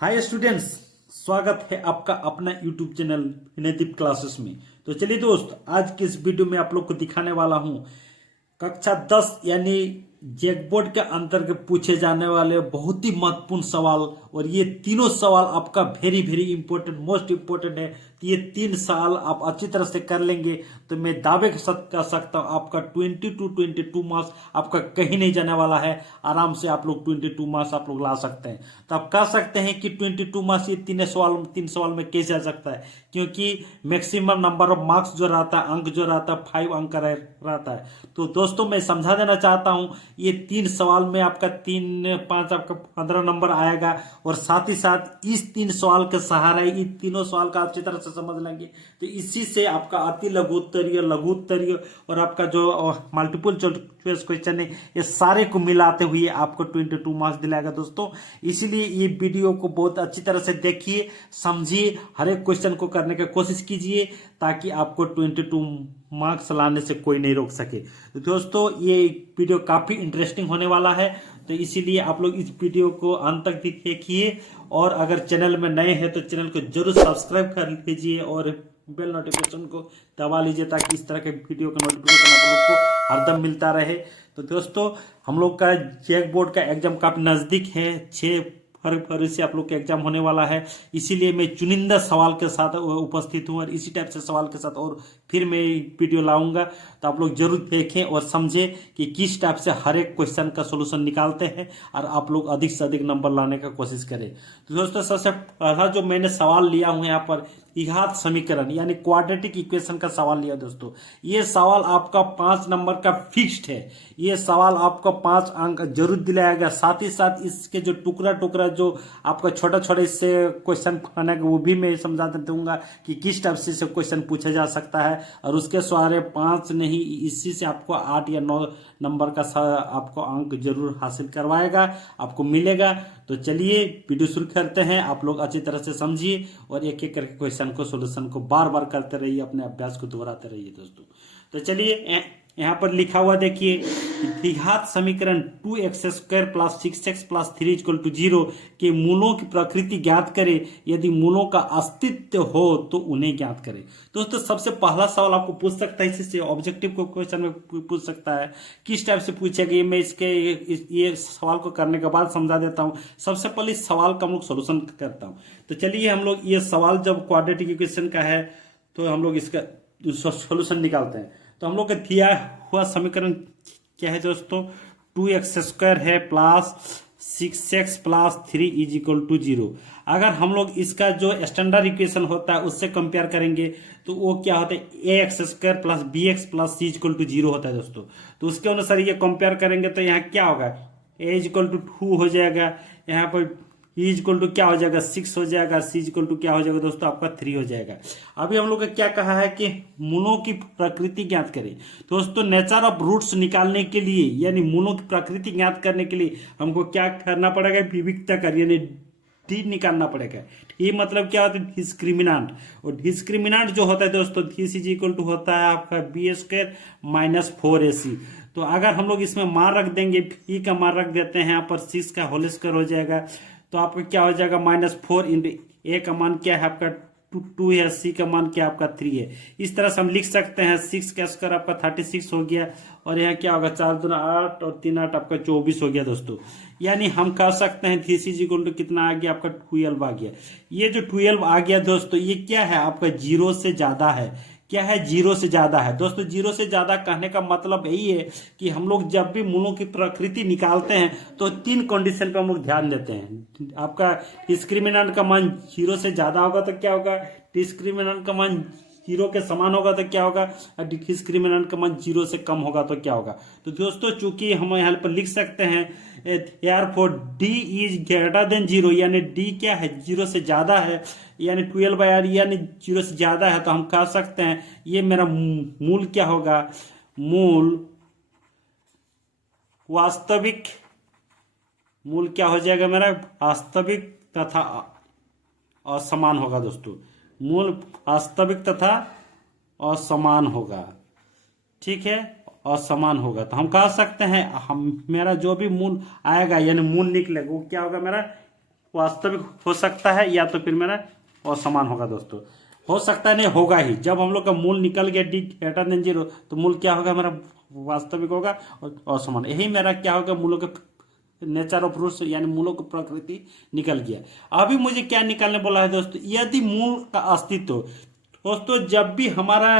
Hi students, स्वागत है आपका अपना यूट्यूब चैनल विनयदीप क्लासेस में। तो चलिए दोस्त, आज की इस वीडियो में आप लोग को दिखाने वाला हूं कक्षा 10 यानी जैकबोर्ड के अंतर्गत पूछे जाने वाले बहुत ही महत्वपूर्ण सवाल। और ये तीनों सवाल आपका very very important, most important है। तो ये 3 साल आप अच्छी तरह से कर लेंगे तो मैं दावे के साथ कह सकता हूं आपका 22 मार्क्स आपका कहीं नहीं जाने वाला है। आराम से आप लोग 22 मार्क्स आप लोग ला सकते हैं। तो आप कह सकते हैं कि 22 मार्क्स ये तीन सवाल में कैसे आ सकता है, क्योंकि मैक्सिमम नंबर ऑफ मार्क्स जो रहता है, अंक जो रहता है 5 अंक का रहता है। तो दोस्तों मैं समझा देना चाहता हूं, ये 3 सवाल में आपका 3 5 आपका 15 नंबर आएगा। और साथ ही साथ इस 3 सवाल के सहारे इन तीनों सवाल का अच्छी तरह से समझ लेंगे तो इसी से आपका अति लघु उत्तरीय, लघु उत्तरीय और आपका जो मल्टीपल चॉइस क्वेश्चन है, ये सारे को मिलाते हुए आपको 22 मार्क्स दिलाएगा दोस्तों। इसीलिए ये वीडियो को बहुत अच्छी तरह से देखिए, समझिए, हर एक क्वेश्चन को करने की कोशिश कीजिए ताकि आपको 22 मार्क्स लाने से कोई नहीं रोक सके। तो दोस्तों ये वीडियो काफी इंटरेस्टिंग होने वाला है, तो इसीलिए आप लोग इस वीडियो को अंत तक देखिए। और अगर चैनल में नए हैं तो चैनल को जरूर सब्सक्राइब कर लीजिए और बेल नोटिफिकेशन को दबा लीजिए ताकि इस तरह के वीडियो का नोटिफिकेशन आप लोग को हरदम मिलता रहे। तो दोस्तों हम लोग का जैक बोर्ड का एग्जाम काफी नजदीक है, 6 फरवरी से आप लोग का एग्जाम होने वाला है। इसीलिए मैं चुनिंदा सवाल के साथ उपस्थित हूँ और इसी टाइप से सवाल के साथ और फिर मैं वीडियो लाऊंगा। तो आप लोग जरूर देखें और समझें कि किस टाइप से हर एक क्वेश्चन का सोल्यूशन निकालते हैं और आप लोग अधिक से अधिक नंबर लाने का कोशिश करें। तो दोस्तों सबसे पहला जो मैंने सवाल लिया हूं यहाँ पर, द्विघात समीकरण यानी क्वाड्रेटिक इक्वेशन का सवाल लिया दोस्तों। ये सवाल आपका 5 नंबर का फिक्स्ड है। ये सवाल आपको 5 अंक जरूर दिलाएगा। साथ ही साथ इसके जो टुकड़ा टुकड़ा जो आपका छोटा छोटा इससे क्वेश्चन बनेगा वो भी मैं समझा दूंगा कि किस टाइप से क्वेश्चन पूछा जा सकता है। और उसके सवारे 5 नहीं, इसी से आपको 8 या 9 नंबर का आपको अंक जरूर हासिल करवाएगा, आपको मिलेगा। तो चलिए वीडियो शुरू करते हैं। आप लोग अच्छी तरह से समझिए और एक एक करके क्वेश्चन को, सोल्यूशन को बार बार करते रहिए, अपने अभ्यास को दोहराते रहिए दोस्तों। तो चलिए यहाँ पर लिखा हुआ देखिए, द्विघात समीकरण 2x² + 6x + 3 = 0 के मूलों की प्रकृति ज्ञात करें। यदि मूलों का अस्तित्व हो तो उन्हें ज्ञात करें। दोस्तों सबसे पहला सवाल आपको पूछ सकता है, इससे ऑब्जेक्टिव को क्वेश्चन में पूछ सकता है। किस टाइप से पूछेगा मैं ये सवाल को करने के बाद समझा देता हूँ। सबसे पहले इस सवाल का हम लोग सोल्यूशन करता हूँ। तो चलिए हम लोग ये सवाल जब क्वाड्रेटिक इक्वेशन का है तो हम लोग इसका सोल्यूशन निकालते हैं। तो हम लोग का दिया हुआ समीकरण क्या है दोस्तों, 2x² है प्लस 6x + 3 = 0। अगर हम लोग इसका जो स्टैंडर्ड इक्वेशन होता है उससे कंपेयर करेंगे तो वो क्या होता है, ax² + bx + c = 0 होता है दोस्तों। तो उसके अनुसार ये कंपेयर करेंगे तो यहाँ क्या होगा, a = 2 हो जाएगा, यहाँ पर e = क्या हो जाएगा, 6 हो जाएगा, c = क्या हो जाएगा दोस्तों, आपका 3 हो जाएगा। अभी हम लोग का क्या कहा है कि मूलों की प्रकृति ज्ञात करें। दोस्तों नेचर ऑफ रूट्स निकालने के लिए यानी मूलों की प्रकृति ज्ञात करने के लिए हमको क्या करना पड़ेगा, विविधता कर यानी डी निकालना पड़ेगा। ये मतलब क्या होता है, डिस्क्रिमिनांट। और डिस्क्रिमिनांट जो होता है दोस्तों, दिस इज इक्वल टू होता है आपका b² - 4ac। तो अगर हम लोग इसमें मान रख देंगे, ई का मान रख देते हैं यहाँ पर, 6 का होल स्क्वायर हो जाएगा। तो आपका क्या हो जाएगा, -4 × ए का मान क्या है आपका 2 है, सी का मान क्या आपका 3 है। इस तरह से हम लिख सकते हैं 6 का स्क्वायर आपका 36 हो गया और यहाँ क्या होगा 4 दूना 8 और 3 8 आपका 24 हो गया दोस्तों। यानी हम कह सकते हैं दिस इज इक्वल टू कितना आ गया आपका 12 आ गया। ये जो 12 आ गया दोस्तों ये क्या है आपका 0 से ज्यादा है। क्या है, 0 से ज्यादा है दोस्तों। 0 से ज्यादा कहने का मतलब यही है कि हम लोग जब भी मूलों की प्रकृति निकालते हैं तो 3 कंडीशन पे हम लोग ध्यान देते हैं। आपका डिस्क्रिमिनेंट का मान 0 से ज्यादा होगा तो क्या होगा, डिस्क्रिमिनेंट का मान 0 के समान होगा तो क्या होगा, डिस्क्रिमिनेंट का मान 0 से कम होगा तो क्या होगा। तो दोस्तों चूंकि हम यहाँ पर लिख सकते हैं therefore d is greater than 0 यानी d क्या है, 0 से ज्यादा है, यानी 12/r यानी 0 से ज्यादा है। तो हम कह सकते हैं ये मेरा मूल क्या होगा, मूल वास्तविक, मूल क्या हो जाएगा मेरा, वास्तविक तथा असमान होगा दोस्तों। मूल वास्तविक तथा असमान होगा, ठीक है, असमान होगा। तो हम कह सकते हैं हम मेरा जो भी मूल आएगा यानी मूल निकलेगा वो क्या होगा मेरा वास्तविक हो सकता है या तो फिर मेरा असमान होगा दोस्तों। हो सकता है नहीं, होगा ही। जब हम लोग का मूल निकल गया डी ग्रेटर देन 0 तो मूल क्या होगा, मेरा वास्तविक होगा और असमान। यही मेरा क्या होगा, मूलों के नेचर ऑफ रूट्स यानी मूलों की प्रकृति निकल गया। अभी मुझे क्या निकालने बोला है दोस्तों, यदि मूल का अस्तित्व दोस्तों, जब भी हमारा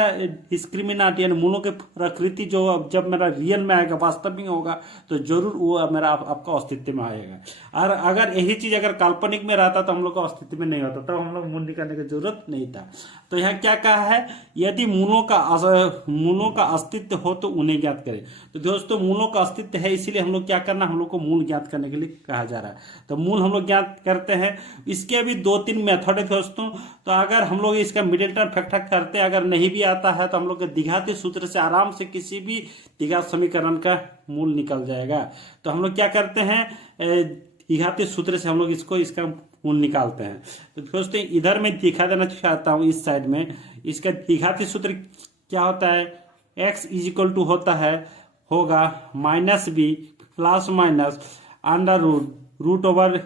डिस्क्रिमिनाट यानी मूलों की प्रकृति जो जब मेरा रियल में आएगा, वास्तविक होगा, तो जरूर वो मेरा आपका अस्तित्व में आएगा। और अगर यही चीज अगर काल्पनिक में रहता तो हम लोग का अस्तित्व में नहीं होता, तो हम लोग मूल निकालने की जरूरत नहीं था। तो यहाँ क्या कहा है, यदि मूलों का अस्तित्व हो तो उन्हें ज्ञात करें। तो दोस्तों मूलों का अस्तित्व है, इसीलिए हम लोग क्या करना, हम लोग को मूल ज्ञात करने के लिए कहा जा रहा है। तो मूल हम लोग ज्ञात करते हैं। इसके भी 2-3 मेथड है दोस्तों। तो अगर हम लोग इसका मिडिल टर्म फैक्टर करते, अगर नहीं भी आता है तो हम लोग द्विघाती सूत्र से आराम से किसी भी द्विघात समीकरण का मूल निकल जाएगा। तो हम लोग क्या करते हैं, द्विघाती सूत्र से हम लोग इसका मूल निकालते हैं। तो दोस्तों इधर मैं दिखा देना चाहता हूं, इस साइड में इसका द्विघाती सूत्र क्या होता है, x इज इक्वल टू होगा -b plus minus under root over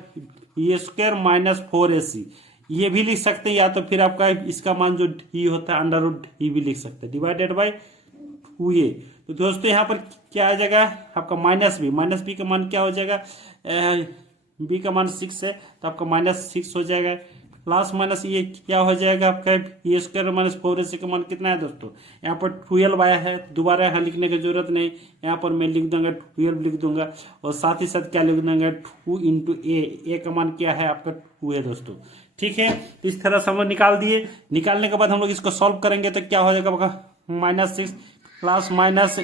A square minus 4ac। ये भी लिख सकते हैं, या तो फिर आपका इसका मान जो डी होता है अंडर रूट डी भी लिख सकते हैं, डिवाइडेड बाई 2a। तो दोस्तों यहाँ पर क्या आ जाएगा आपका -b का मान क्या हो जाएगा, b का मान 6 है तो आपका -6 हो जाएगा, प्लस माइनस ये क्या हो जाएगा आपका ए स्क्वायर माइनस 4ac का मान कितना है दोस्तों, यहाँ पर 12 आया है, दोबारा यहाँ लिखने की जरूरत नहीं, यहाँ पर मैं लिख दूंगा 12 लिख दूंगा, और साथ ही साथ क्या लिख दूंगा 2 इंटू ए का मान क्या है आपका 2 है दोस्तों। ठीक है, तो इस तरह से हम लोग निकाल दिए। निकालने के बाद हम लोग इसको सॉल्व करेंगे तो क्या हो जाएगा आपका -6 प्लस माइनस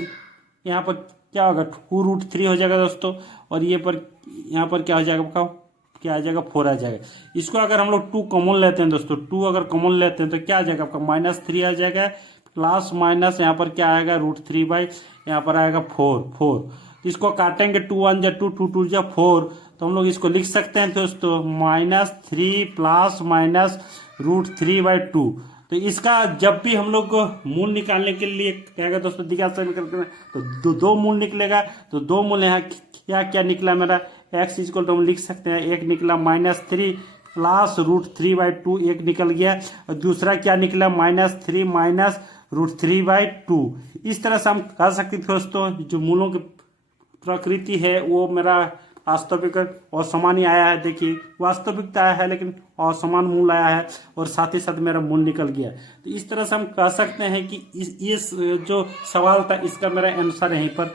यहाँ पर क्या होगा 2√3 हो जाएगा दोस्तों, और ये पर यहाँ पर क्या हो जाएगा आपका क्या आ जाएगा 4 आ जाएगा। इसको अगर हम लोग 2 कॉमन लेते हैं दोस्तों, 2 अगर कॉमन लेते हैं तो क्या आ जाएगा आपका -3 आ जाएगा, प्लस माइनस यहाँ पर क्या आएगा √3 बाई यहाँ पर आएगा 4। इसको काटेंगे 2 1 जा 2 2 2 जा 4, तो हम लोग इसको लिख सकते हैं दोस्तों -3 प्लस माइनस √3 बाई 2। तो इसका जब भी हम लोग मूल निकालने के लिए कहेगा दोस्तों द्विघात समीकरण, तो दो मूल निकलेगा। तो 2 मूल यहाँ क्या क्या निकला मेरा, x इक्वल तो हम लिख सकते हैं, एक निकला -3 प्लस √3 बाई 2 एक निकल गया, और दूसरा क्या निकला -3 माइनस √3 बाई 2। इस तरह से हम कह सकते हैं दोस्तों जो मूलों की प्रकृति है वो मेरा वास्तविक असमान ही आया है। देखिए वास्तविकता आया है लेकिन असमान मूल आया है, और साथ ही साथ मेरा मूल निकल गया। तो इस तरह से हम कह सकते हैं कि इस जो सवाल था इसका मेरा आंसर यहीं पर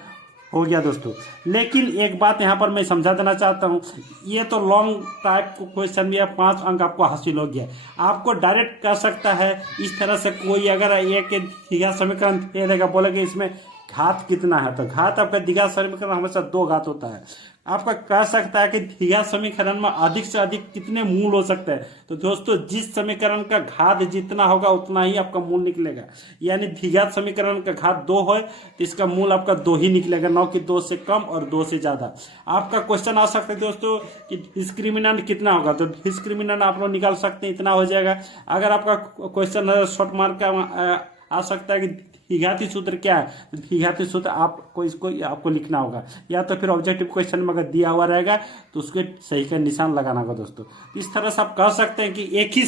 हो गया दोस्तों। लेकिन एक बात यहाँ पर मैं समझा देना चाहता हूँ, ये तो लॉन्ग टाइप क्वेश्चन भी है, 5 अंक आपको हासिल हो गया। आपको डायरेक्ट कह सकता है इस तरह से, कोई अगर एक द्विघात समीकरण दे देगा, बोलेगा इसमें घात कितना है, तो घात आपका द्विघात समीकरण हमेशा 2 घात होता है। आपका कह सकता है कि द्विघात समीकरण में अधिक से अधिक कितने मूल हो सकते हैं, तो दोस्तों जिस समीकरण का घात जितना होगा उतना ही आपका मूल निकलेगा। यानी द्विघात समीकरण का घात 2 है तो इसका मूल आपका 2 ही निकलेगा, न कि 2 से कम और 2 से ज्यादा। आपका क्वेश्चन आ सकता है दोस्तों कि डिस्क्रिमिनेंट कितना होगा, तो डिस्क्रिमिनेंट आप लोग निकाल सकते हैं, इतना हो जाएगा। अगर आपका क्वेश्चन शॉर्ट मार्क का आ सकता है कि द्विघाती सूत्र क्या है, द्विघाती सूत्र आपको इसको आपको लिखना होगा, या तो फिर ऑब्जेक्टिव क्वेश्चन में अगर दिया हुआ रहेगा तो उसके सही का निशान लगाना होगा दोस्तों। इस तरह से आप कह सकते हैं कि एक ही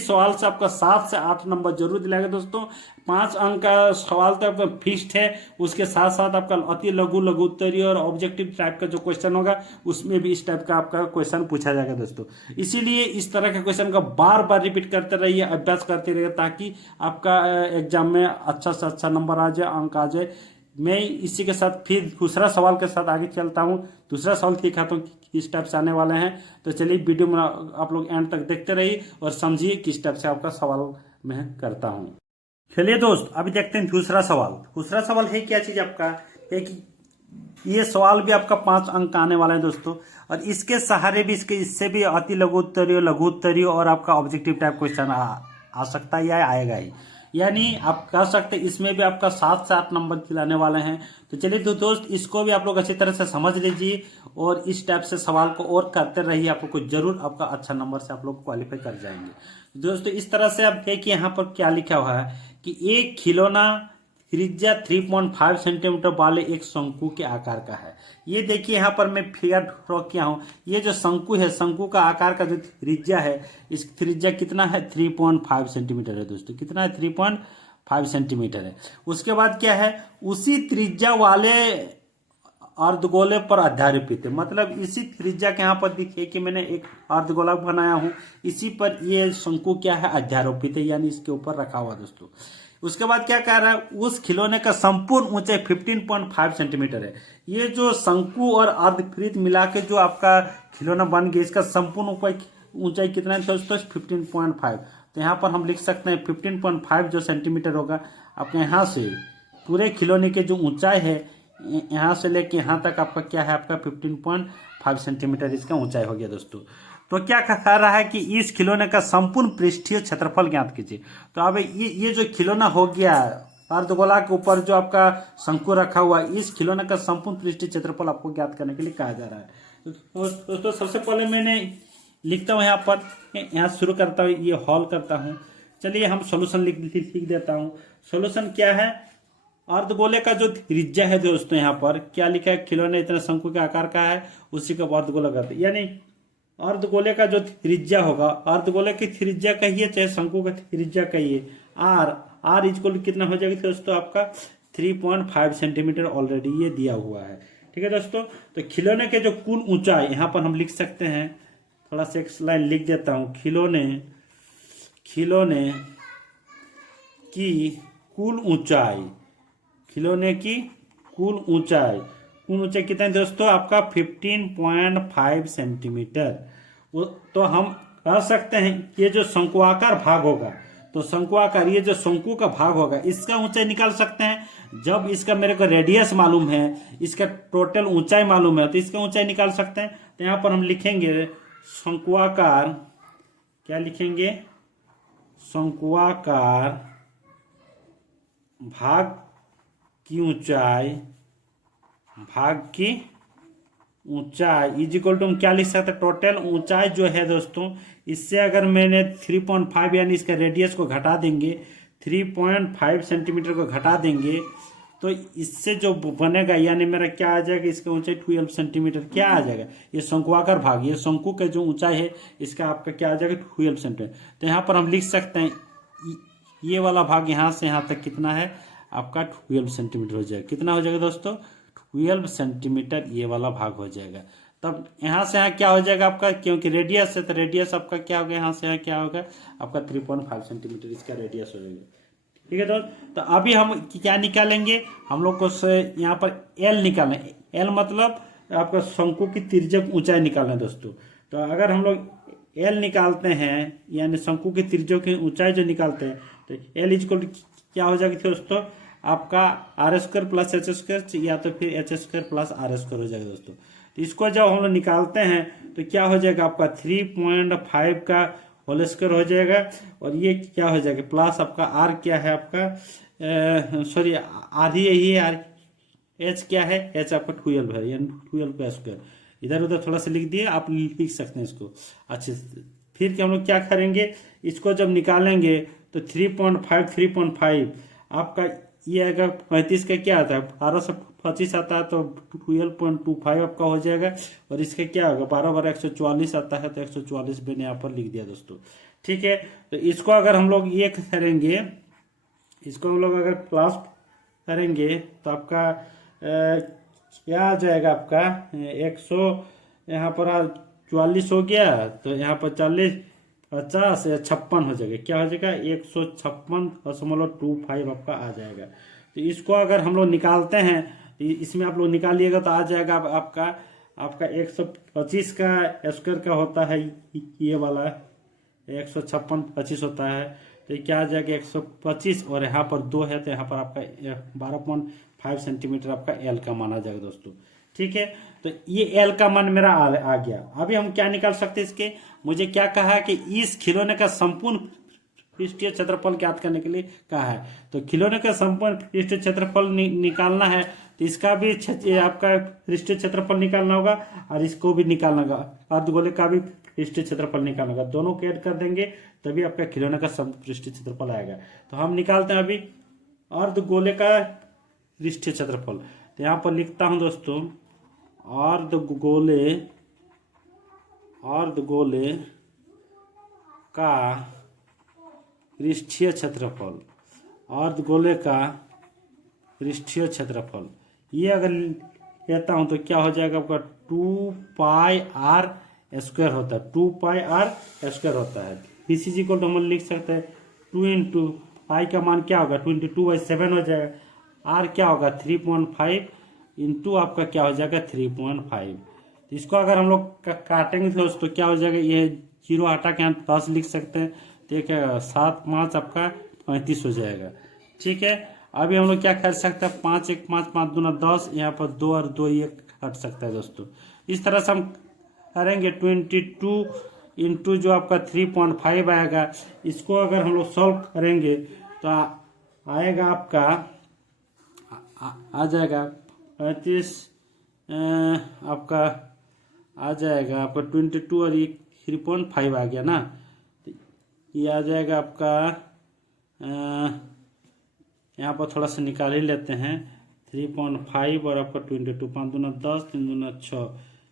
सवाल से आपका 7 से 8 नंबर जरूर दिलाएगा दोस्तों। 5 अंक का सवाल तो आपका फिक्स्ड है, उसके साथ साथ आपका अति लघु उत्तरीय और ऑब्जेक्टिव टाइप का जो क्वेश्चन होगा उसमें भी इस टाइप का आपका क्वेश्चन पूछा जाएगा दोस्तों। इसीलिए इस तरह के क्वेश्चन का बार बार रिपीट करते रहिए, अभ्यास करते रहिए, ताकि आपका एग्जाम में अच्छा से अच्छा नंबर आ जाए, अंक आ जाए। मैं इसी के साथ फिर दूसरा सवाल के साथ आगे चलता हूँ। दूसरा सवाल दिखाता हूँ किस टाइप से आने वाले हैं, तो चलिए वीडियो में आप लोग एंड तक देखते रहिए और समझिए किस टाइप से आपका सवाल मैं करता हूँ। चलिए दोस्त अभी देखते हैं दूसरा सवाल है क्या चीज आपका है कि ये सवाल भी आपका 5 अंक आने वाला है दोस्तों, और इसके सहारे भी इससे भी अति लघु उत्तरीय और आपका ऑब्जेक्टिव टाइप क्वेश्चन आ सकता है या आएगा ही। यानी आप कह सकते हैं इसमें भी आपका 7 से 8 नंबर दिलाने वाले हैं। तो चलिए दोस्त इसको भी आप लोग अच्छी तरह से समझ लीजिए और इस टाइप से सवाल को और करते रहिए, आप लोग को जरूर आपका अच्छा नंबर से आप लोग क्वालिफाई कर जाएंगे दोस्तों। इस तरह से आप देखिए यहाँ पर क्या लिखा हुआ है कि एक खिलौना त्रिज्या 3.5 सेंटीमीटर वाले एक शंकु के आकार का है। ये देखिए यहाँ पर मैं फिगर ड्रॉ किया हूँ। ये जो शंकु है, शंकु का आकार का जो त्रिज्या है, इस त्रिज्या कितना है 3.5 सेंटीमीटर है दोस्तों। कितना है 3.5 सेंटीमीटर है। उसके बाद क्या है, उसी त्रिज्या वाले अर्धगोले पर अध्यारोपित है। मतलब इसी त्रिज्या के यहाँ पर देखिए कि मैंने एक अर्धगोला बनाया हूँ, इसी पर ये शंकु क्या है अध्यारोपित है, यानी इसके ऊपर रखा हुआ दोस्तों। उसके बाद क्या कह रहा है, उस खिलौने का संपूर्ण ऊंचाई 15.5 सेंटीमीटर है। ये जो शंकु और अर्धवृत्त मिला के जो आपका खिलौना बन गया, इसका संपूर्ण ऊंचाई कितना है दोस्तों 15.5। तो यहाँ पर हम लिख सकते हैं 15.5 जो सेंटीमीटर होगा आपके यहाँ से पूरे खिलौने की जो ऊंचाई है, यहाँ से लेके यहाँ तक आपका क्या है, आपका 15.5 सेंटीमीटर इसका ऊंचाई हो गया दोस्तों। तो क्या कह रहा है कि इस खिलौने का संपूर्ण पृष्ठीय क्षेत्रफल ज्ञात कीजिए। तो अब ये जो खिलौना हो गया अर्धगोला के ऊपर जो आपका शंकु रखा हुआ, इस खिलौने का संपूर्ण पृष्ठीय क्षेत्रफल आपको ज्ञात करने के लिए कहा जा रहा है। तो सबसे पहले मैंने लिखता हूँ यहाँ पर, यहाँ शुरू करता हूँ, ये हॉल करता हूँ। चलिए हम सोल्यूशन लिख देता हूँ। सोल्यूशन क्या है, अर्धगोले का जो त्रिज्या है दोस्तों, यहाँ पर क्या लिखा है, खिलौने इतना शंकु के आकार का है, उसी का अर्धगोला कहते हैं। यानी अर्धगोले का जो त्रिज्या होगा, अर्धगोले की त्रिज्या कहिए चाहे शंकु का त्रिज्या कहिए, आर इक्वल कितना हो जाएगा दोस्तों आपका 3.5 सेंटीमीटर ऑलरेडी ये दिया हुआ है। ठीक है दोस्तों। तो खिलौने के जो कुल ऊंचाई यहाँ पर हम लिख सकते हैं, थोड़ा सा एक लाइन लिख देता हूँ। खिलौने की कुल ऊंचाई, खिलौने की कुल ऊंचाई कितना है दोस्तों आपका 15.5 सेंटीमीटर। तो हम कह सकते हैं ये जो शंकुआकार भाग होगा, तो शंकुआकार ये जो शंकु का भाग होगा, इसका ऊंचाई निकाल सकते हैं। जब इसका मेरे को रेडियस मालूम है, इसका टोटल ऊंचाई मालूम है, तो इसका ऊंचाई निकाल सकते हैं। तो यहाँ पर हम लिखेंगे शंकुआकार, क्या लिखेंगे, शंकुआकार भाग की ऊंचाई इज इक्वल टू हम क्या लिख सकते हैं, टोटल ऊंचाई जो है दोस्तों, इससे अगर मैंने 3.5 यानी इसका रेडियस को घटा देंगे, 3.5 सेंटीमीटर को घटा देंगे, तो इससे जो बनेगा यानी मेरा क्या आ जाएगा, इसका ऊंचाई 12 सेंटीमीटर क्या आ जाएगा, ये शंकुआकार भाग, ये शंकु का जो ऊंचाई है इसका आपका क्या आ जाएगा 12 सेंटीमीटर। तो यहाँ पर हम लिख सकते हैं ये वाला भाग यहाँ से यहाँ तक कितना है आपका 12 सेंटीमीटर हो जाएगा। कितना हो जाएगा दोस्तों 12 सेंटीमीटर ये वाला भाग हो जाएगा। तब यहाँ से यहाँ क्या हो जाएगा आपका, क्योंकि रेडियस है तो रेडियस आपका क्या होगा, यहाँ से यहाँ क्या होगा आपका 3.5 सेंटीमीटर इसका रेडियस हो जाएगा। ठीक है दोस्त। तो अभी हम क्या निकालेंगे, हम लोग को यहाँ पर एल निकालना, एल मतलब आपका शंकु की तिर्यक ऊंचाई निकालना है दोस्तों। तो अगर हम लोग एल निकालते हैं यानी शंकु की तिर्यक की ऊंचाई जो निकालते हैं, तो एल इक्वल क्या हो जाएगा दोस्तों आपका r² प्लस h² या तो फिर h² प्लस r² हो जाएगा दोस्तों। तो इसको जब हम लोग निकालते हैं तो क्या हो जाएगा आपका 3.5 का होल स्क्वायर हो जाएगा, और ये क्या हो जाएगा प्लस आपका r क्या है आपका सॉरी r ही यही है, r h क्या है, h आपका 12 है यानी 12 का स्क्वायर। इधर उधर थोड़ा सा लिख दिए, आप लिख सकते हैं इसको अच्छे से। फिर क्या हम लोग क्या करेंगे, इसको जब निकालेंगे तो 3.5 आपका ये आएगा 35 का क्या आता है 1225 आता है, तो 12.25 आपका हो जाएगा। और इसका क्या होगा 12 144 आता है, तो 144 मैंने यहाँ पर लिख दिया दोस्तों। ठीक है। तो इसको अगर हम लोग ये करेंगे, इसको हम लोग अगर प्लस करेंगे तो आपका क्या आ जाएगा आपका 100 यहाँ पर 44 हो गया, तो यहाँ पर 40 50 या 56 हो जाएगा, क्या हो जाएगा 156.25 आपका आ जाएगा। तो इसको अगर हम लोग निकालते हैं, इसमें आप लोग निकालिएगा तो आ जाएगा आपका 125 का स्क्वायर का होता है, ये वाला 156.25 होता है, तो ये क्या आ जाएगा 125, और यहाँ पर 2 है तो यहाँ पर आपका 12.5 सेंटीमीटर आपका एल का मान आ जाएगा दोस्तों। ठीक है। तो ये एल का मान मेरा आ गया। अभी हम क्या निकाल सकते हैं इसके, मुझे क्या कहा कि इस खिलौने का संपूर्ण पृष्ठीय क्षेत्रफल ज्ञात करने के लिए कहा है। तो खिलौने का संपूर्ण पृष्ठीय क्षेत्रफल निकालना है, तो इसका भी आपका पृष्ठीय क्षेत्रफल निकालना होगा और इसको भी निकालना होगा, अर्धगोले का भी पृष्ठीय क्षेत्रफल निकालना होगा। दोनों को ऐड कर देंगे तभी आपका खिलौने का संपूर्ण पृष्ठीय क्षेत्रफल आएगा। तो हम निकालते हैं अभी, अर्धगोले का पृष्ठीय क्षेत्रफल। तो यहाँ पर लिखता हूँ दोस्तों, अर्धगोले का पृष्ठीय क्षेत्रफल, अर्धगोले का पृष्ठीय क्षेत्रफल। ये अगर लेता हूं तो क्या हो जाएगा आपका 2πr² होता है, 2πr² होता है। इसी को तो हम लिख सकते हैं 2 इंटू पाई का मान क्या होगा 2 इंटू 2/7 हो जाएगा। आर क्या होगा 3.5 इंटू आपका क्या हो जाएगा 3.5। तो इसको अगर हम लोग काटेंगे दोस्तों क्या हो जाएगा, ये 0 हटा के हम 10 लिख सकते हैं। तो एक 7 5 आपका 35 हो जाएगा। ठीक है, अभी हम लोग क्या कर सकते हैं 5 1 5 5 दूना 10, यहाँ पर 2 और 2 ये हट सकता है दोस्तों। इस तरह से हम करेंगे 22 इंटू जो आपका 3.5 आएगा, इसको अगर हम लोग सॉल्व करेंगे तो आएगा आपका आ जाएगा 35 आपका आ जाएगा आपका 22 और ये 3.5 आ गया ना। तो ये आ जाएगा आपका यहाँ पर थोड़ा सा निकाल ही लेते हैं 3.5 और आपका 22, 5 दूना 10 3 दूना 6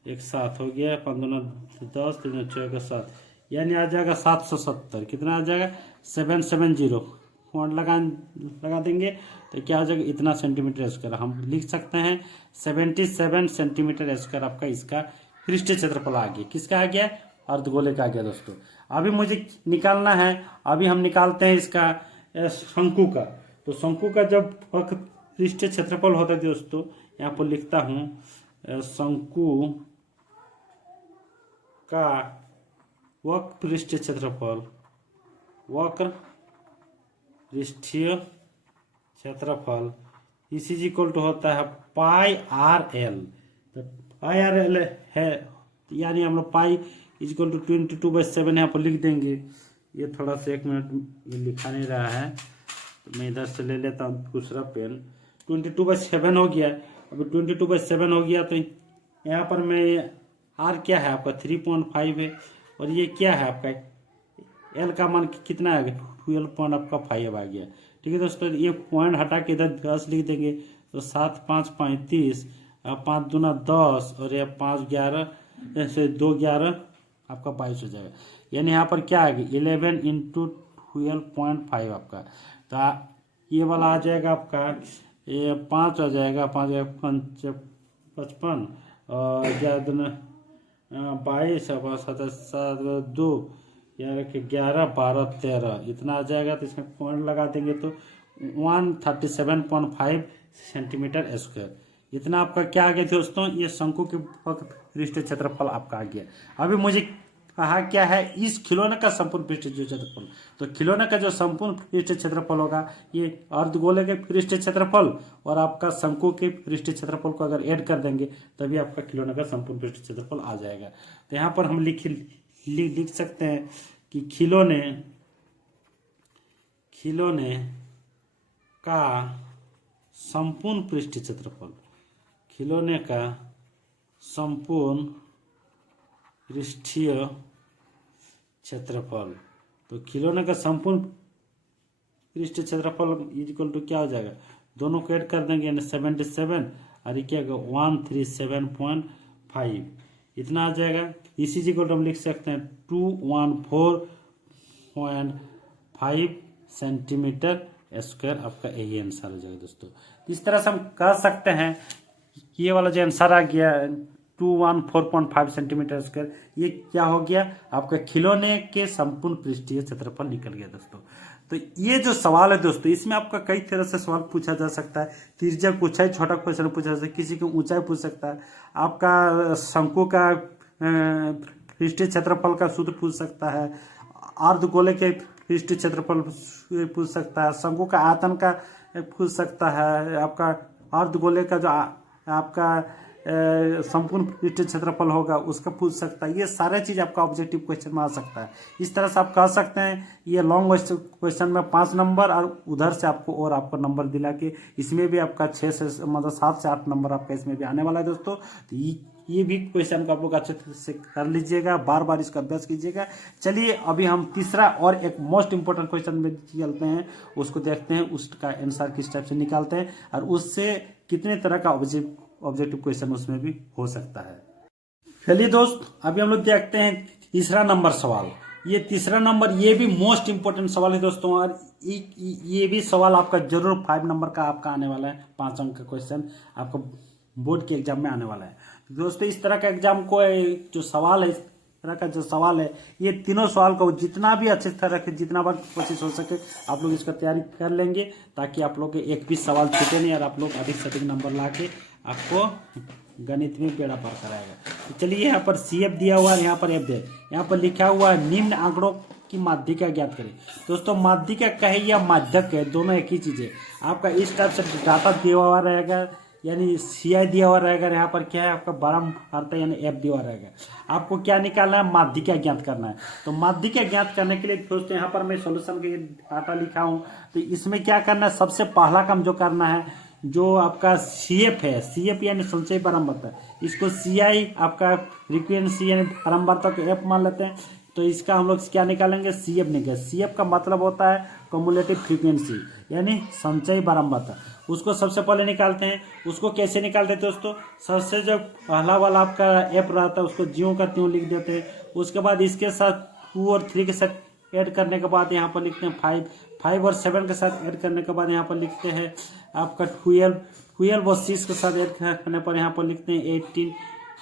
एक 7 हो गया, 5 दूना 10 3 दूना 6 एक 7, यानी आ जाएगा 770। कितना आ जाएगा 770 पॉइंट लगा देंगे तो क्या आ जाएगा इतना सेंटीमीटर स्क्वायर। हम लिख सकते हैं 77 सेंटीमीटर स्क्वायर आपका इसका पृष्ठीय क्षेत्रफल आ गया। किसका आ गया अर्धगोले का आ गया दोस्तों। अभी मुझे निकालना है, अभी हम निकालते हैं इसका शंकु का। तो शंकु का जब पृष्ठीय क्षेत्रफल होता है दोस्तों, यहाँ पर लिखता हूं शंकु का वक्र पृष्ठीय क्षेत्रफल, वक्र पृष्ठीय क्षेत्रफल इसी इक्वल टू होता है πRL। तो πRL है, यानी हम लोग पाई इक्वल टू 22/7 यहाँ पर लिख देंगे। ये थोड़ा सा 1 मिनट ये लिखा नहीं रहा है तो मैं इधर से ले लेता हूँ दूसरा पेन। 22/7 हो गया। अभी 22/7 हो गया तो यहाँ पर मैं आर क्या है आपका 3.5 है और ये क्या है आपका एल का मान कितना आ गया 12.5 आ गया। ठीक है दोस्तों, ये पॉइंट हटा के इधर 10 लिख देंगे तो 7 5 35, 5 दूना 10 और ये 5 11 ऐसे 2 11 आपका 22 हो जाएगा। यानी यहाँ पर क्या आ गया 11 इंटू 12.5 आपका। तो ये वाला आ जाएगा आपका ये 5 आ जाएगा, 5 55 और 11 22 7 2 11 12 13 इतना आ जाएगा। तो इसमें पॉइंट लगा देंगे तो 137.5 सेंटीमीटर स्क्वायर इतना आपका क्या आ गया दोस्तों, ये शंकु के पृष्ठीय क्षेत्रफल आपका आ गया। अभी मुझे कहा क्या है इस खिलौने का संपूर्ण पृष्ठीय क्षेत्रफल। तो खिलौने का जो संपूर्ण पृष्ठीय क्षेत्रफल होगा ये अर्धगोले के पृष्ठीय क्षेत्रफल और आपका शंकु के पृष्ठीय क्षेत्रफल को अगर ऐड कर देंगे तभी आपका खिलौने का संपूर्ण पृष्ठीय क्षेत्रफल आ जाएगा। तो यहाँ पर हम लिख सकते हैं कि खिलौने का संपूर्ण पृष्ठीय क्षेत्रफल, खिलौने का संपूर्ण पृष्ठीय क्षेत्रफल। तो खिलौने का संपूर्ण पृष्ठीय क्षेत्रफल इक्वल टू क्या हो जाएगा, दोनों को ऐड कर देंगे यानी 77 और ये क्या 137.5 इतना आ जाएगा। इसी को हम लिख सकते हैं 214.5 सेंटीमीटर स्क्वायर आपका यही आंसर हो जाएगा दोस्तों। इस तरह से हम कह सकते हैं ये वाला जो आंसर आ गया 214.5 सेंटीमीटर स्क्वायर ये क्या हो गया आपका खिलौने के संपूर्ण पृष्ठीय क्षेत्रफल निकल गया दोस्तों। तो ये जो सवाल है दोस्तों इसमें आपका कई तरह से सवाल पूछा जा सकता है। तिर्यक ऊंचाई छोटा क्वेश्चन पूछा जा सकता है, किसी की ऊंचाई पूछ सकता है, आपका शंकु का पृष्ठीय क्षेत्रफल का सूत्र पूछ सकता है, अर्धगोले के पृष्ठीय क्षेत्रफल पूछ सकता है, शंकु का आयतन का पूछ सकता है, आपका अर्धगोले का जो आपका संपूर्ण पृष्ठीय क्षेत्रफल होगा उसका पूछ सकता है। ये सारे चीज आपका ऑब्जेक्टिव क्वेश्चन में आ सकता है। इस तरह से आप कह सकते हैं ये लॉन्ग क्वेश्चन में 5 नंबर और उधर से आपको और आपको नंबर दिला के इसमें भी आपका 6 से मतलब 7 से 8 नंबर आपका इसमें भी आने वाला है दोस्तों। तो ये भी क्वेश्चन को आप लोग अच्छे से कर लीजिएगा, बार बार इसका अभ्यास कीजिएगा। चलिए अभी हम तीसरा और एक मोस्ट इंपॉर्टेंट क्वेश्चन में चलते हैं, उसको देखते हैं, उसका आंसर किस टाइप से निकालते हैं और उससे कितने तरह का ऑब्जेक्टिव क्वेश्चन उसमें भी हो सकता है। चलिए दोस्त अभी हम लोग देखते हैं तीसरा नंबर सवाल। ये तीसरा नंबर ये भी मोस्ट इंपोर्टेंट सवाल है दोस्तों, और ये भी सवाल आपका जरूर 5 नंबर का आपका आने वाला है, 5 अंक का क्वेश्चन आपका बोर्ड के एग्जाम में आने वाला है। दोस्तों इस तरह का एग्जाम को जो सवाल है, इस तरह का जो सवाल है, ये तीनों सवाल को जितना भी अच्छे तरह से जितना बार कोशिश हो सके आप लोग इसका तैयारी कर लेंगे, ताकि आप लोग के एक भी सवाल छूटे नहीं और आप लोग अधिक से अधिक नंबर ला के आपको गणित में बेड़ा पार कराएगा। तो चलिए यहाँ पर CF दिया हुआ है, यहाँ पर F दिया, यहाँ पर लिखा हुआ है निम्न आंकड़ों की माध्यिका ज्ञात करें। दोस्तों माध्यिका कहे या माध्यक है, दोनों एक ही चीज है। आपका इस टाइप से डाटा दिया हुआ रहेगा, यानी CI दिया हुआ रहेगा, यहाँ पर क्या है आपका बारंबारता यानी F दिया हुआ रहेगा। आपको क्या निकालना है, माध्यिका ज्ञात करना है। तो माध्यिका ज्ञात करने के लिए दोस्तों यहाँ पर मैं सॉल्यूशन के डाटा लिखा हूँ। तो इसमें क्या करना है, सबसे पहला काम जो करना है, जो आपका CF है, CF यानी संचयी बारंबारता, इसको CI आपका फ्रीक्वेंसी यानी बारंबारता को F मान लेते हैं। तो इसका हम लोग क्या निकालेंगे, CF निकालेंगे। CF का मतलब होता है कम्युलेटिव फ्रीक्वेंसी यानी संचयी बारंबारता। उसको सबसे पहले निकालते हैं। उसको कैसे निकालते हैं दोस्तों, सबसे जो पहला वाला आपका F रहता है उसको ज्यों का त्यों लिख देते हैं। उसके बाद इसके साथ 2 और 3 के साथ ऐड करने के बाद यहाँ पर लिखते हैं 5 और 7 के साथ ऐड करने के बाद यहाँ पर लिखते हैं आपका 12 और 6 के साथ ऐड करने पर यहाँ पर लिखते हैं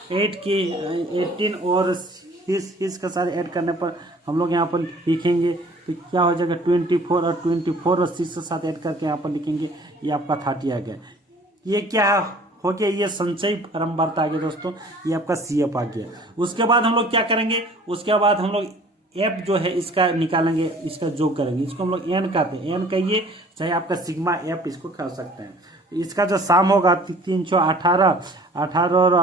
18 और 6 के साथ ऐड करने पर हम लोग यहाँ पर लिखेंगे। तो क्या हो जाएगा 24 और 6 के साथ ऐड करके यहाँ पर लिखेंगे, ये आपका 30 आ गया। ये क्या हो गया, ये संचयी बारंबारता आ गया दोस्तों, ये आपका CF आ गया। उसके बाद हम लोग क्या करेंगे, उसके बाद हम लोग F जो है इसका निकालेंगे, इसका जोड़ करेंगे। इसको हम लोग N कहते हैं, N कहिए चाहे आपका सिग्मा F इसको कह सकते हैं। तो इसका जो साम होगा 318 और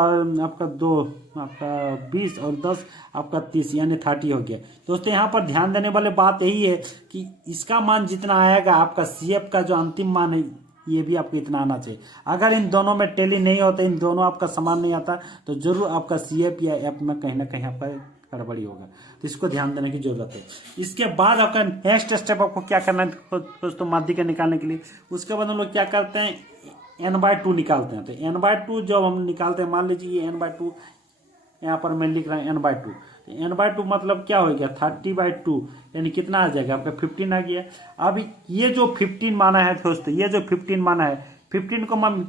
आपका 2 आपका 20 और 10 आपका 30 यानी 30 हो गया। दोस्तों यहाँ पर ध्यान देने वाली बात यही है कि इसका मान जितना आएगा, आपका CF का जो अंतिम मान है ये भी आपको इतना आना चाहिए। अगर इन दोनों में टैली नहीं होता, इन दोनों आपका समान नहीं आता, तो जरूर आपका CF या F में कहीं ना कहीं आपका गड़बड़ी होगा। तो इसको ध्यान देने की जरूरत है। इसके बाद आपका नेक्स्ट स्टेप आपको क्या करना है दोस्तों, माध्यिका निकालने के लिए। उसके बाद हम लोग क्या करते हैं, n/2 निकालते हैं। तो n/2 जब हम निकालते हैं, मान लीजिए ये n/2 यहाँ पर मैं लिख रहा हूँ n/2। तो n/2 मतलब क्या हो गया 30/2 यानी कितना आ जाएगा आपका 15 आ गया। अब ये जो 15 माना है दोस्तों, ये जो 15 माना है, 15 को मैं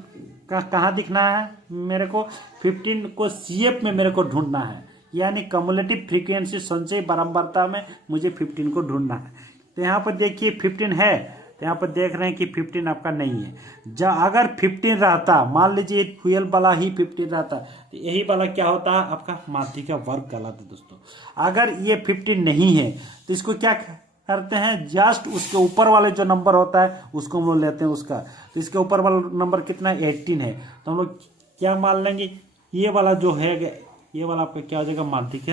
कहाँ दिखना है, मेरे को 15 को CF में मेरे को ढूंढना है, यानी कम्युलेटिव फ्रीक्वेंसी संचयी बारंबारता में मुझे 15 को ढूंढना है। तो यहाँ पर देखिए 15 है, तो यहाँ पर देख रहे हैं कि 15 आपका नहीं है। जब अगर 15 रहता, मान लीजिए 12 वाला ही 15 रहता, तो यही वाला क्या होता है आपका माध्यिका वर्ग कहलाता है दोस्तों। अगर ये 15 नहीं है तो इसको क्या करते हैं, जस्ट उसके ऊपर वाले जो नंबर होता है उसको हम लोग लेते हैं उसका। तो इसके ऊपर वाला नंबर कितना है 18 है, तो हम लोग क्या मान लेंगे, ये वाला जो है ये वाला आपका क्या हो जाएगा माध्यिका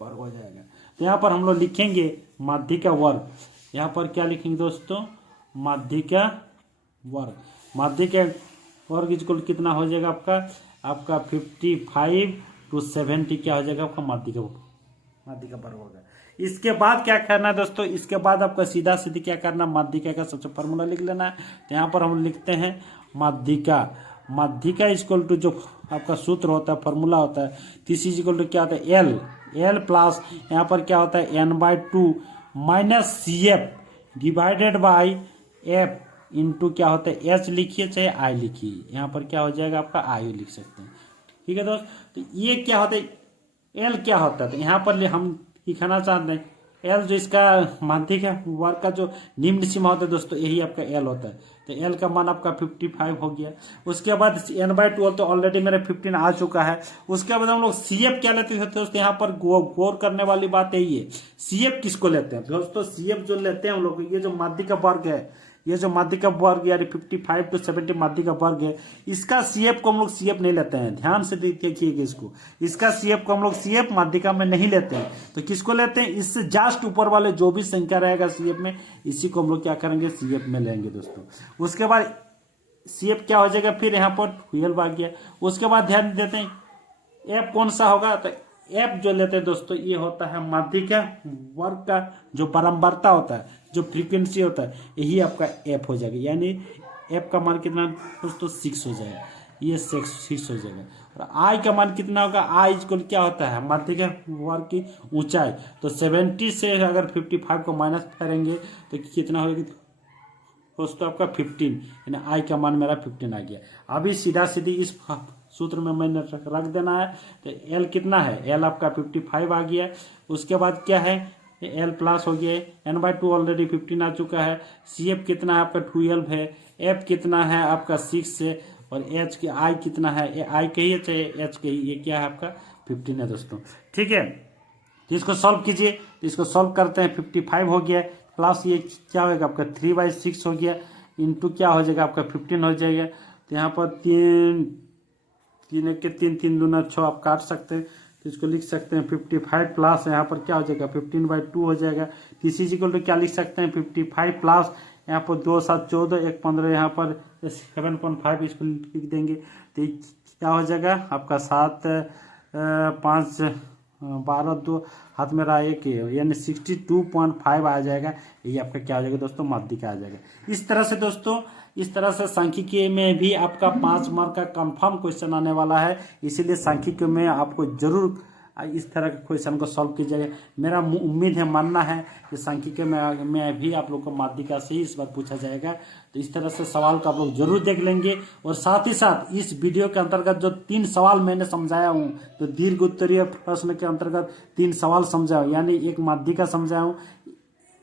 वर्ग हो जाएगा। तो यहाँ पर हम लोग लिखेंगे माध्यिका वर्ग। यहाँ पर क्या लिखेंगे दोस्तों, माध्यिका वर्ग। माध्यिका वर्ग इक्वल कितना हो जाएगा आपका 55 to 70 क्या हो जाएगा आपका माध्यिका वर्ग होगा। इसके बाद क्या करना है दोस्तों, इसके बाद आपका सीधा सीधी क्या करना, माध्यिका का सबसे फॉर्मूला लिख लेना है। तो यहाँ पर हम लिखते हैं माध्यिका इक्वल टू जो आपका सूत्र होता है, फॉर्मूला होता है, दिस इज इक्वल टू क्या होता है L प्लस यहाँ पर क्या होता है n/2 minus CF divided by F into क्या होता है H लिखिए चाहे I लिखिए, यहाँ पर क्या हो जाएगा आपका I लिख सकते हैं। ठीक है दोस्त, तो ये क्या होता है L क्या होता है, तो यहाँ पर हम लिखना चाहते हैं L जो इसका माध्यिका वर्ग का जो निम्न सीमा होता है दोस्तों, यही आपका L होता है। तो L का मान आपका 55 हो गया। उसके बाद n/12 तो ऑलरेडी मेरा 15 आ चुका है। उसके बाद हम लोग CF क्या लेते हैं दोस्तों, यहाँ पर गौर करने वाली बात यही है, CF किसको लेते हैं दोस्तों, CF जो लेते हैं हम लोग, ये जो माध्यिका वर्ग है, ये जो माध्यिका वर्ग यानी 55 to 70 माध्यिका वर्ग है, इसका CF को हम लोग CF नहीं लेते हैं। ध्यान से देखिएगा इसको, इसका CF को हम लोग CF माध्यिका में नहीं लेते हैं। तो किसको लेते हैं, इससे जस्ट ऊपर वाले जो भी संख्या रहेगा CF में, इसी को हम लोग क्या करेंगे CF में लेंगे दोस्तों। उसके बाद CF क्या हो जाएगा, फिर यहाँ पर 12 आ गया। उसके बाद ध्यान देते हैं एफ कौन सा होगा, तो एफ जो लेते हैं दोस्तों ये होता है माध्यिका वर्ग का जो बारंबारता होता है, जो फ्रीक्वेंसी होता है, यही आपका एफ हो जाएगा। यानी एफ का मान कितना दोस्तों 6 हो जाएगा, ये 6 हो जाएगा। और आई का मान कितना होगा, आई इक्वल क्या होता है माध्यिका वर्ग की ऊंचाई, तो 70 से अगर 55 को माइनस करेंगे तो कितना होगी दोस्तों आपका 15, यानी आई का मान मेरा 15 आ गया। अभी सीधा सीधी इस सूत्र में मैंने रख देना है, तो एल कितना है, एल आपका 55 आ गया। उसके बाद क्या है, एल प्लस हो गया, n/2 ऑलरेडी 15 आ चुका है। सी एफ कितना है आपका 12 है, एफ कितना है आपका 6 है, और एच की आई कितना है, ये आई कहिए चाहे एच कहिए, ये क्या है आपका 15 है दोस्तों। ठीक है, तो इसको सॉल्व कीजिए, तो इसको सॉल्व करते हैं। 55 हो गया प्लस ये क्या होगा आपका 3/6 हो गया, इंटू क्या हो जाएगा आपका 15 हो जाएगा। तो यहाँ पर 3 के 3 दूना 6 आप काट सकते हैं, तो इसको लिख सकते हैं 55 प्लस यहाँ पर क्या हो जाएगा 15/2 हो जाएगा। इसी को क्या लिख सकते हैं 55 प्लस यहाँ पर 2 7 14 1 15, यहाँ पर 7.5 इसको लिख देंगे, तो क्या हो जाएगा आपका 7 5 12 2 हाथ में रहा एक, यानी 62.5 आ जाएगा। ये आपका क्या हो जाएगा दोस्तों माध्यिका आ जाएगा। इस तरह से दोस्तों, इस तरह से सांख्यिकी में भी आपका 5 मार्क का कंफर्म क्वेश्चन आने वाला है, इसीलिए सांख्यिकी में आपको जरूर इस तरह के क्वेश्चन को सॉल्व कीजिएगा। मेरा उम्मीद है, मानना है कि सांख्यिकी में भी आप लोग को माध्यिका से ही इस बार पूछा जाएगा। तो इस तरह से सवाल को आप लोग जरूर देख लेंगे। और साथ ही साथ इस वीडियो के अंतर्गत जो 3 सवाल मैंने समझाया हूँ, तो दीर्घ उत्तरीय प्रश्न के अंतर्गत 3 सवाल समझाया हूँ, यानी एक माध्यिका समझाया हूँ,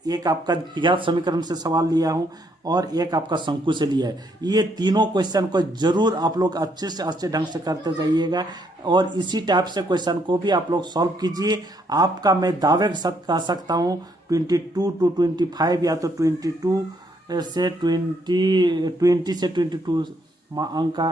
एक आपका द्विघात समीकरण से सवाल लिया हूं, और एक आपका शंकु से लिया है। ये तीनों क्वेश्चन को जरूर आप लोग अच्छे से अच्छे ढंग से करते जाइएगा, और इसी टाइप से क्वेश्चन को भी आप लोग सॉल्व कीजिए। आपका मैं दावे के साथ कह सकता हूं 22 to 25 या तो 22 से 22 अंक का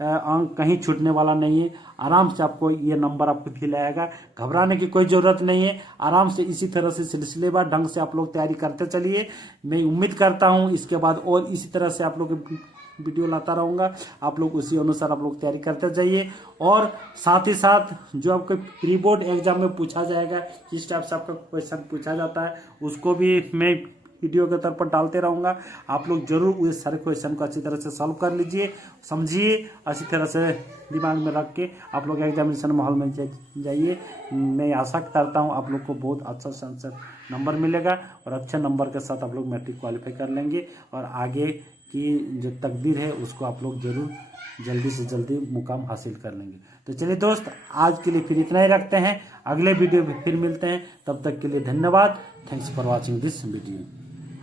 अंक कहीं छूटने वाला नहीं है। आराम से आपको ये नंबर आपको दिलाएगा, घबराने की कोई ज़रूरत नहीं है। आराम से इसी तरह से सिलसिलेवार ढंग से आप लोग तैयारी करते चलिए। मैं उम्मीद करता हूँ इसके बाद और इसी तरह से आप लोग वीडियो लाता रहूँगा, आप लोग उसी अनुसार आप लोग तैयारी करते जाइए। और साथ ही साथ जो आपके प्री बोर्ड एग्जाम में पूछा जाएगा, किस टाइप से आपका क्वेश्चन पूछा जाता है, उसको भी मैं वीडियो के तौर पर डालते रहूँगा। आप लोग जरूर उस सारे क्वेश्चन को अच्छी तरह से सॉल्व कर लीजिए, समझिए, अच्छी तरह से दिमाग में रख के आप लोग एग्जामिनेशन माहौल में जाइए। मैं आशा करता हूँ आप लोग को बहुत अच्छा से अच्छा नंबर मिलेगा, और अच्छे नंबर के साथ आप लोग मैट्रिक क्वालिफाई कर लेंगे, और आगे की जो तकदीर है उसको आप लोग जरूर जल्दी से जल्दी मुकाम हासिल कर लेंगे। तो चलिए दोस्त, आज के लिए फिर इतना ही रखते हैं, अगले वीडियो में फिर मिलते हैं, तब तक के लिए धन्यवाद। Thanks for watching this video.